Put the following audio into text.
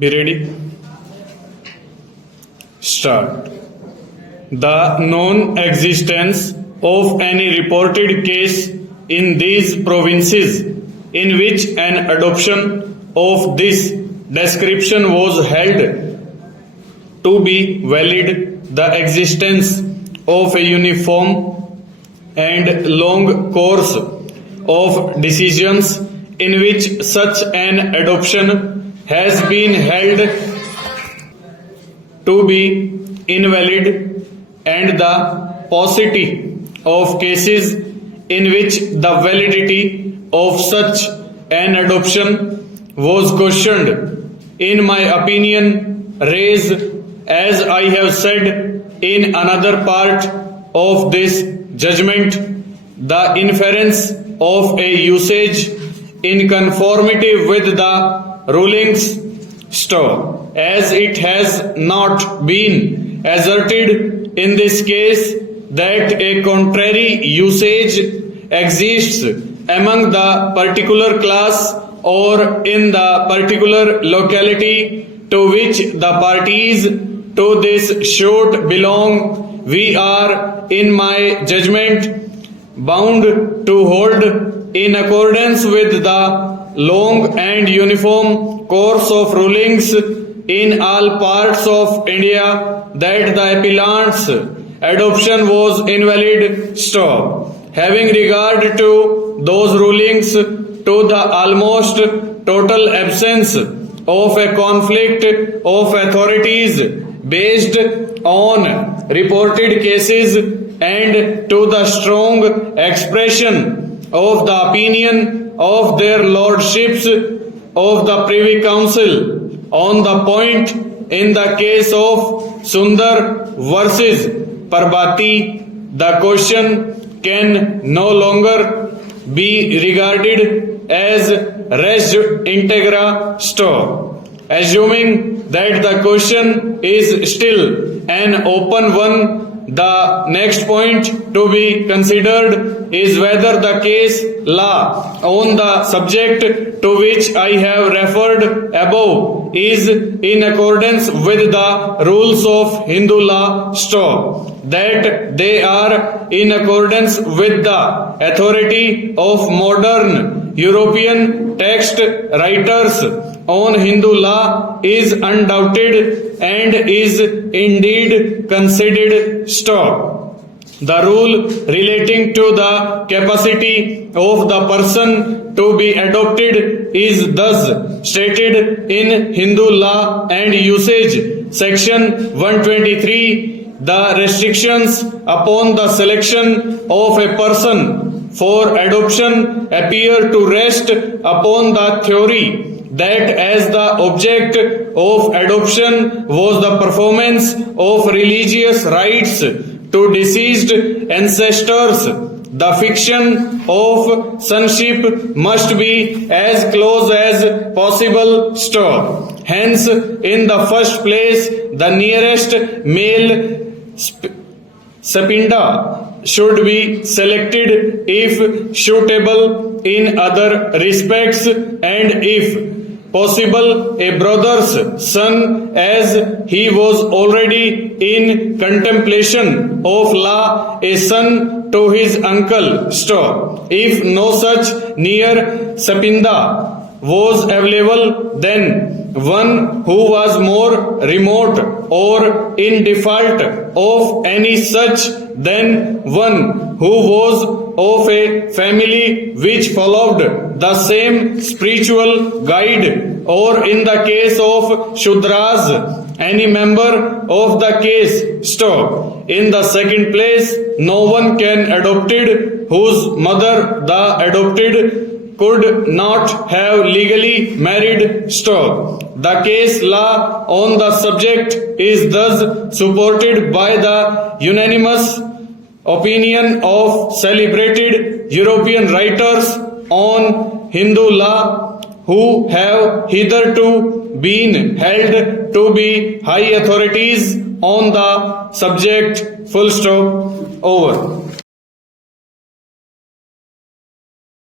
Be ready? Start. The non-existence of any reported case in these provinces in which an adoption of this description was held to be valid, the existence of a uniform and long course of decisions in which such an adoption has been held to be invalid, and the paucity of cases in which the validity of such an adoption was questioned, in my opinion, raise, as I have said in another part of this judgment, the inference of a usage in conformity with the rulings, as it has not been asserted in this case that a contrary usage exists among the particular class or in the particular locality to which the parties to this suit belong, we are, in my judgment, bound to hold, in accordance with the long and uniform course of rulings in all parts of India, that the appellant's adoption was invalid. Having regard to those rulings, to the almost total absence of a conflict of authorities based on reported cases, and to the strong expression of the opinion of their lordships of the Privy Council on the point in the case of Sundar versus Parbati, the question can no longer be regarded as res integra. Assuming that the question is still an open one, the next point to be considered is whether the case law on the subject to which I have referred above is in accordance with the rules of Hindu law, that they are in accordance with the authority of modern European text writers on Hindu law is undoubted and is indeed considered. The rule relating to the capacity of the person to be adopted is thus stated in Hindu law and usage, section 123. The restrictions upon the selection of a person for adoption appear to rest upon the theory that as the object of adoption was the performance of religious rites to deceased ancestors, the fiction of sonship must be as close as possible. Hence, in the first place, the nearest male Sapinda should be selected if suitable in other respects, and if possible a brother's son, as he was already in contemplation of law, a son to his uncle. If no such near Sapinda was available, then one who was more remote, or in default of any such, then one who was of a family which followed the same spiritual guide, or in the case of Shudras, any member of the case. In the second place, no one can adopted whose mother the adopted could not have legally married. The case law on the subject is thus supported by the unanimous opinion of celebrated European writers on Hindu law, who have hitherto been held to be high authorities on the subject. Over.